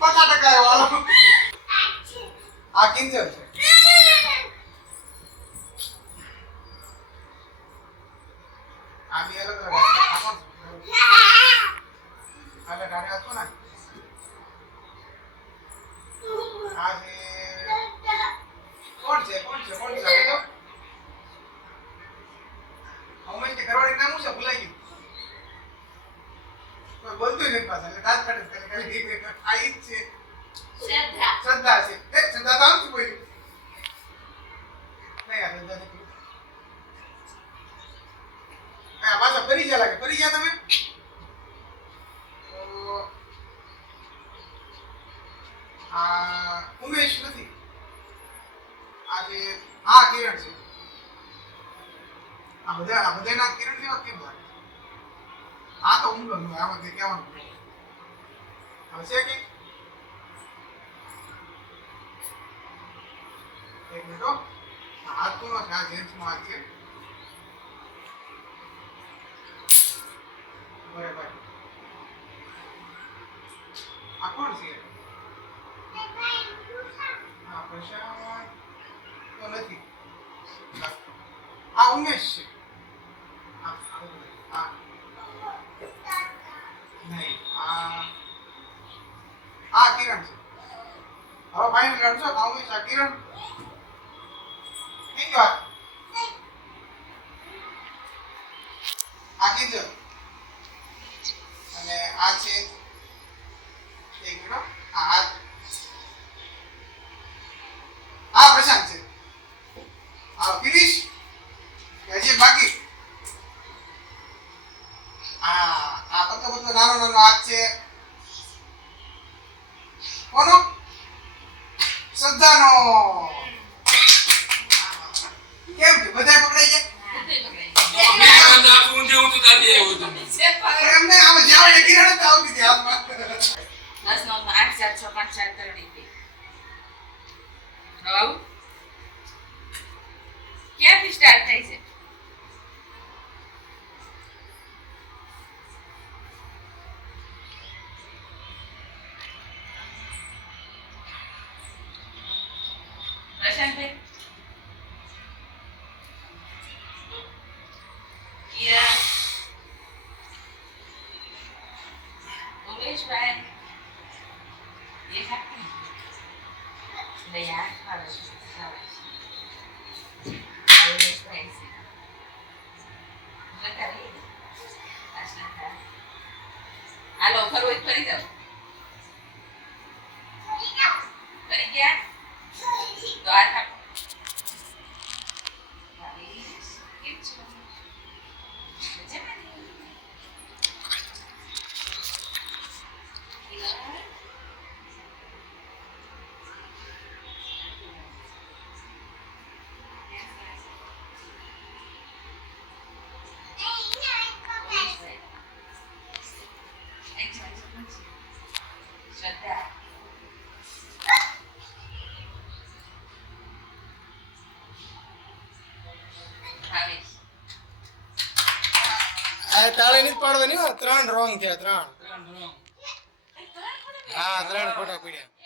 50% આવ્યો હાલો આ કિંજલ છે આ બી અલગ અલગ આલે ગાડી આપો ને આ છે કોણ છે તો હમણાં કે કરવાડી નામ શું છે ભૂલાઈ ગયું કોઈ બોલતું નથી પાછા એટલે દાંત કાઢે આ ઈ છે શ્રદ્ધા છે શ્રદ્ધા તો આવતી બોલી નહીં આ શ્રદ્ધા નથી આ પાછા ફરી ગયા લાગે ફરી ગયા તમે આ ઉમેશ નથી આજે હા કિરણ છે આ બધા ના કિરણ જેવા કેમ લાગે આ તો ઊંઘ નું આમાં તે કહેવાનું હવે છે કે એક મિનિટ હાથ કોનો છે આ જેન્ટ્સ નો હાથ છે બરાબર આ કોણ છે આ પ્રશાંત તો નથી આ ઉમેશ છે નહીં આ કિરણ છે હવે ફાઇનલ કાઢશો આ ઉમેશ આ કિરણ થઈ ગયો આ કિંજલ અને આ છે એક મિનિટ આ પ્રશાંત છે આ ફિનિશ હજી બાકી આ પતલો નાનો હાથ છે કોનો શ્રદ્ધાનો કેમ છે બધા પકડાઈ ગયા એમને આમાં જ્યાં કિરણ જ આવતી હતી હાથમાં 10 નો 8 4 6 5 4 તરડી આવું ક્યાંથી સ્ટાર્ટ થાય છે પ્રશાંતભાઈ યા ઉમેશભાઈ ये खाती नहीं यार खाना હાલો ફરવું ફરી જાવ ફરી ગયા તો આ થાકો કેમ છો તાળી નથી પાડવાની હો 3 રોંગ થયા 3 હા 3 ખોટા પડ્યા